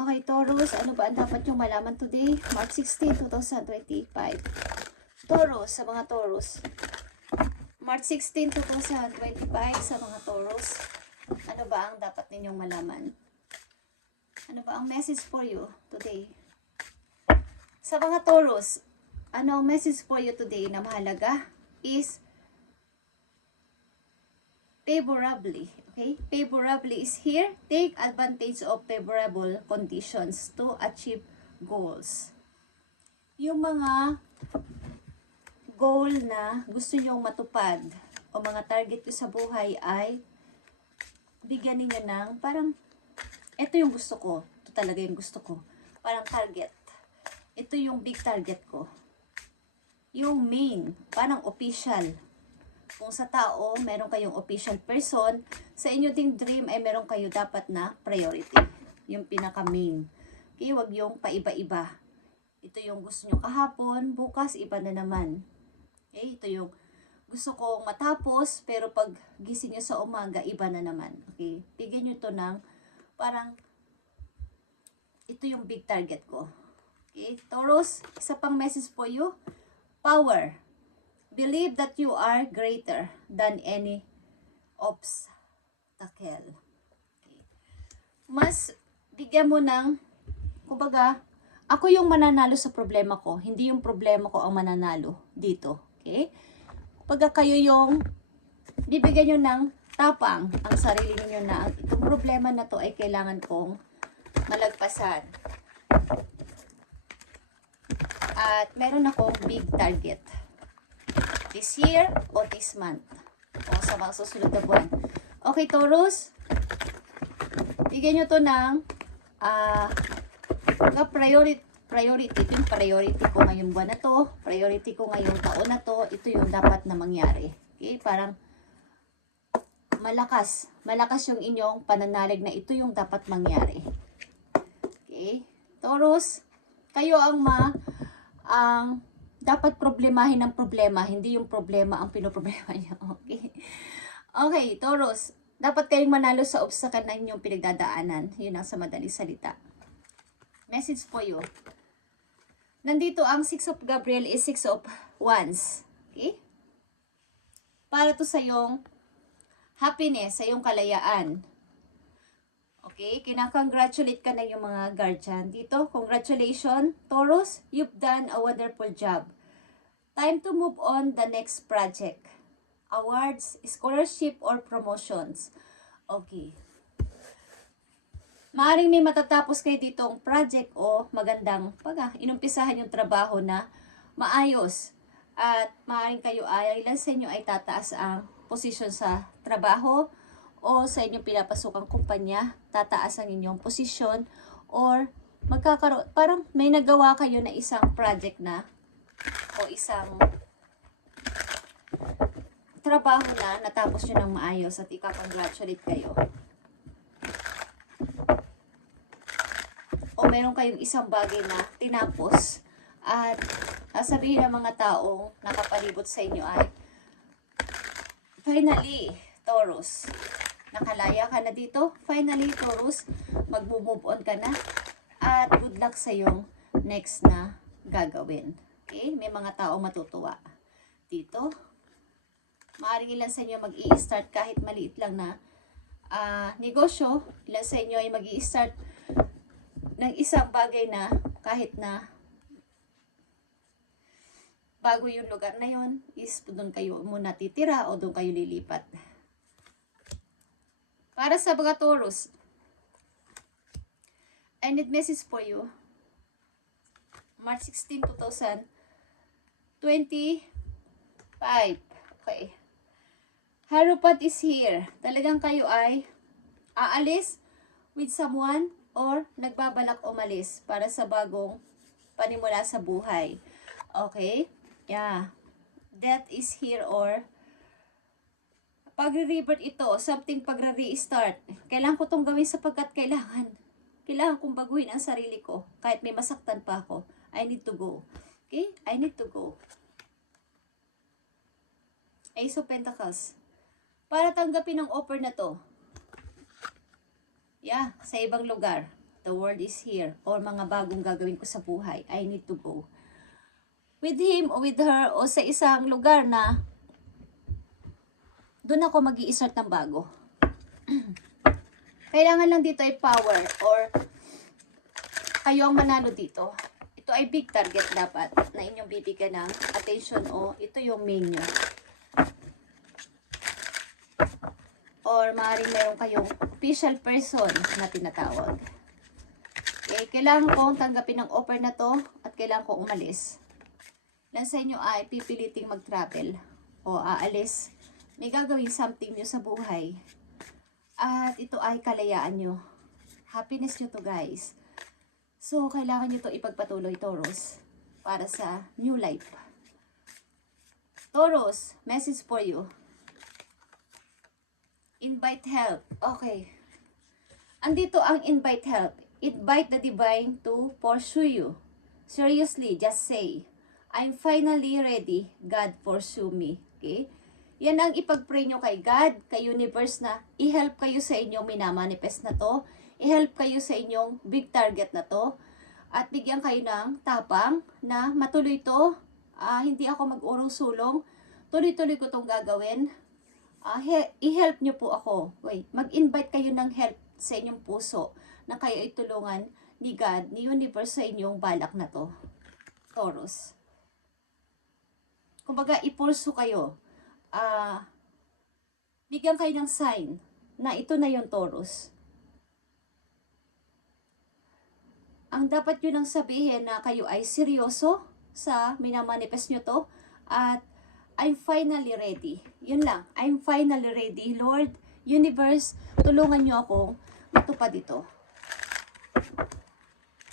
Okay, Taurus, ano ba ang dapat yung malaman today? March 16, 2025. Taurus, sa mga Taurus. March 16, 2025 sa mga Taurus. Ano ba ang dapat ninyong malaman? Ano ba ang message for you today? Sa mga Taurus, ano ang message for you today na mahalaga is favorably. Okay? Favorably is here. Take advantage of favorable conditions to achieve goals. Yung mga goal na gusto nyong matupad o mga target ko sa buhay ay bigyan ninyo ng parang ito yung gusto ko. Ito talaga yung gusto ko. Parang target. Ito yung big target ko. Yung main, parang official. Kung sa tao, meron kayong official person, sa inyo ding dream ay meron kayo dapat na priority. Yung pinaka-main. Okay, wag yung paiba-iba. Ito yung gusto nyo kahapon, bukas iba na naman. Okay, ito yung gusto kong matapos, pero pag gising nyo sa umaga, iba na naman. Okay, bigyan nyo to ng parang ito yung big target ko. Okay, Taurus, isa pang message for you. Power. Believe that you are greater than any obstacle. Okay. Mas bigyan mo ng, kumbaga, ako yung mananalo sa problema ko, hindi yung problema ko ang mananalo dito. Okay? Pagka kayo yung bibigyan nyo ng tapang ang sarili niyo na itong problema na to ay kailangan kong malagpasan. At meron akong big target. This year o this month. O sa mga susunod na buwan. Okay, Taurus. Bigyan nyo to ng priority. Ito yung priority ko ngayong buwan na to. Priority ko ngayong taon na to. Ito yung dapat na mangyari. Okay, parang malakas. Malakas yung inyong pananalig na ito yung dapat mangyari. Okay, Taurus. Kayo ang dapat problemahin ng problema, hindi yung problema ang pinoproblema niyo. Okay? Okay, Taurus. Dapat kayong manalo sa obstacle na inyong pinagdadaanan. Yun ang sa madaling salita. Message for you. Nandito ang 6 of Gabriel is 6 of Wands. Okay? Para to sa yung happiness, sa yung kalayaan. Okay, kinakongratulate ka na yung mga guardian. Dito, congratulations, Taurus, you've done a wonderful job. Time to move on the next project. Awards, scholarship, or promotions. Okay. Maaring may matatapos kayo ditong project o magandang inumpisahan yung trabaho na maayos. At maaring kayo ay, ilan sa inyo ay tataas ang posisyon sa trabaho o sa inyong pinapasukang kumpanya, tataas ang inyong posisyon, or magkakaroon, parang may nagawa kayo na isang project na, o isang trabaho na natapos nyo ng maayos at ika-congratulate kayo. O meron kayong isang bagay na tinapos at sabihin ng mga taong nakapalibot sa inyo ay, finally, Taurus, nakalaya ka na dito. Finally, Taurus, mag-move on ka na. At good luck sa yung next na gagawin. Okay? May mga tao matutuwa. Dito, maaaring ilan sa inyo mag-i-start kahit maliit lang na negosyo. Ilan sa inyo ay mag-i-start ng isang bagay na kahit na bago yung lugar na yon is doon kayo muna titira o doon kayo lilipat. Para sa mga Taurus, I need message for you. March 16, 2025. Okay. Harupat is here. Talagang kayo ay aalis with someone or nagbabalak umalis para sa bagong panimula sa buhay. Okay? Yeah. Death is here or pagre-revert ito, something pagre-restart. Kailangan ko itong gawin sapagkat kailangan kong baguhin ang sarili ko. Kahit may masaktan pa ako, I need to go. Okay? I need to go. Ace of Pentacles. Para tanggapin ang offer na to. Yeah, sa ibang lugar. The world is here. Or mga bagong gagawin ko sa buhay. I need to go. With him o with her o sa isang lugar na doon ako mag-i-start ng bago. Kailangan lang dito ay power or kayo ang manalo dito. Ito ay big target dapat na inyong bibigyan ng attention o ito yung main nyo. Or maaaring meron kayong official person na tinatawag. Okay, kailangan kong tanggapin ang offer na to at kailangan kong umalis. Ilan sa inyo ay pipiliting mag-travel o aalis. May gagawin something nyo sa buhay. At ito ay kalayaan nyo. Happiness nyo to guys. So, kailangan nyo to ipagpatuloy, Taurus, para sa new life. Taurus, message for you. Invite help. Okay. Andito ang invite help. Invite the divine to pursue you. Seriously, just say, I'm finally ready. God pursue me. Okay? Yan ang ipag-pray nyo kay God, kay universe na i-help kayo sa inyong minamanifest na to. I-help kayo sa inyong big target na to. At bigyan kayo ng tapang na matuloy to. Hindi ako mag-urong-sulong. Tuloy-tuloy ko tong gagawin. I-help nyo po ako. Wait, mag-invite kayo ng help sa inyong puso na kayo ay tulungan ni God, ni universe sa inyong balak na to. Taurus. Kumbaga, ipulso kayo. Bigyan kayo ng sign na ito na yung Taurus. Ang dapat yun ang sabihin na kayo ay seryoso sa minamanifest nyo to at I'm finally ready. Yun lang. I'm finally ready. Lord, Universe, tulungan nyo akong matupad ito.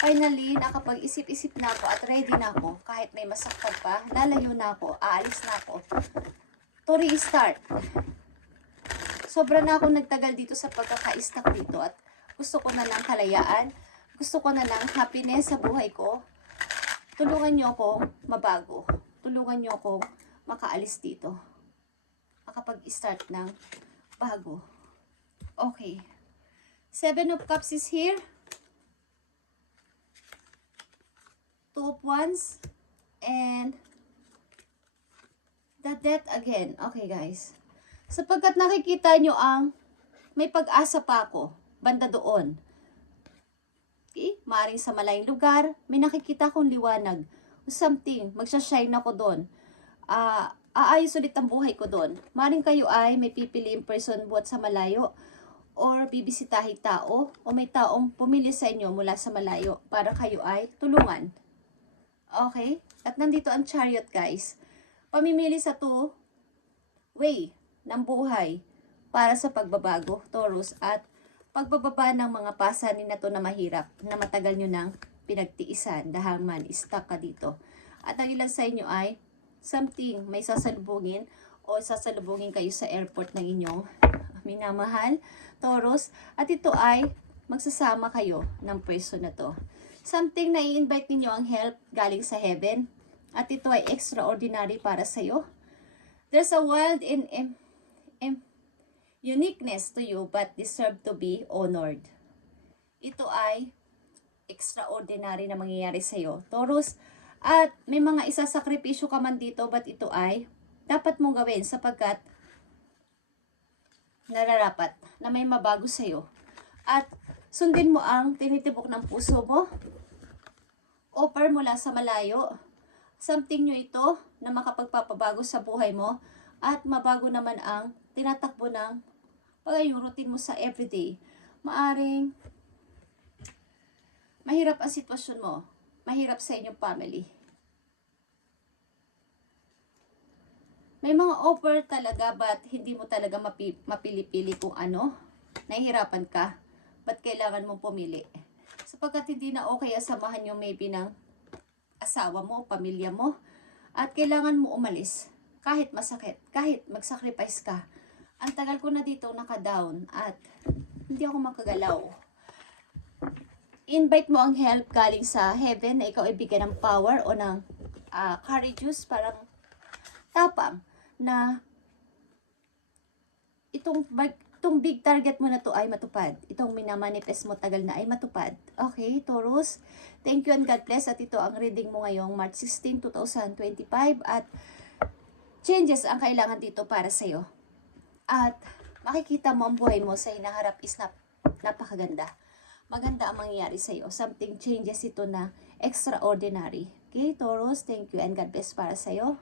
Finally, nakapag-isip-isip na ako at ready na ako. Kahit may masaktan pa, lalayo na ako, aalis na ako. To restart. Sobra na akong nagtagal dito sa pagkaka-stuck dito at gusto ko na lang kalayaan. Gusto ko na lang happiness sa buhay ko. Tulungan nyo akong mabago. Tulungan nyo akong makaalis dito. Makapag-start ng bago. Okay. 7 of Cups is here. 2 of Wands. And the Death again. Okay guys. Sapagkat nakikita nyo ang may pag-asa pa ako. Banda doon. Okay? Maaaring sa malayong lugar. May nakikita akong liwanag. Something. Magsashine ako doon. Aayos ulit ang buhay ko doon. Maring kayo ay may pipiliing person buhat sa malayo or bibisitahin tao o may taong pumili sa inyo mula sa malayo para kayo ay tulungan. Okay? At nandito ang Chariot guys. Pamimili sa way ng buhay para sa pagbabago, Taurus, at pagbababa ng mga pasanin na to na mahirap na matagal nyo nang pinagtiisan dahil man stuck ka dito. At ang ilan sa inyo ay something may sasalubungin o sasalubungin kayo sa airport ng inyong minamahal, Taurus, at ito ay magsasama kayo ng person na to. Something na i-invite ninyo ang help galing sa heaven at ito ay extraordinary para sa iyo. There's a wild uniqueness to you but deserve to be honored. Ito ay extraordinary na mangyayari sa iyo, Taurus. At may mga isasakripisyo ka man dito, but ito ay dapat mong gawin sapagkat nararapat na may mabago sa iyo. At sundin mo ang tinitibok ng puso mo. Offer mula sa malayo. Something nyo ito na makapagpapabago sa buhay mo. At mabago naman ang tinatakbo ng pag-routine mo sa everyday. Maaring mahirap ang sitwasyon mo. Mahirap sa inyong family. May mga offer talaga but hindi mo talaga mapili-pili kung ano. Nahihirapan ka. Ba't kailangan mong pumili? Sapagkat hindi na okay samahan yung maybe ng asawa mo, pamilya mo. At kailangan mo umalis. Kahit masakit. Kahit mag-sacrifice ka. Ang tagal ko na dito naka-down at hindi ako makagalaw. Invite mo ang help galing sa heaven na ikaw ay bigyan ng power o ng courageous, parang tapang na itong itong big target mo na to ay matupad. Itong minamanifest mo tagal na ay matupad. Okay, Taurus? Thank you and God bless. At ito ang reading mo ngayong March 16, 2025. At changes ang kailangan dito para sa'yo. At makikita mo ang buhay mo sa hinaharap is napakaganda. Maganda ang mangyayari sa'yo. Something changes ito na extraordinary. Okay, Taurus? Thank you and God bless para sa'yo.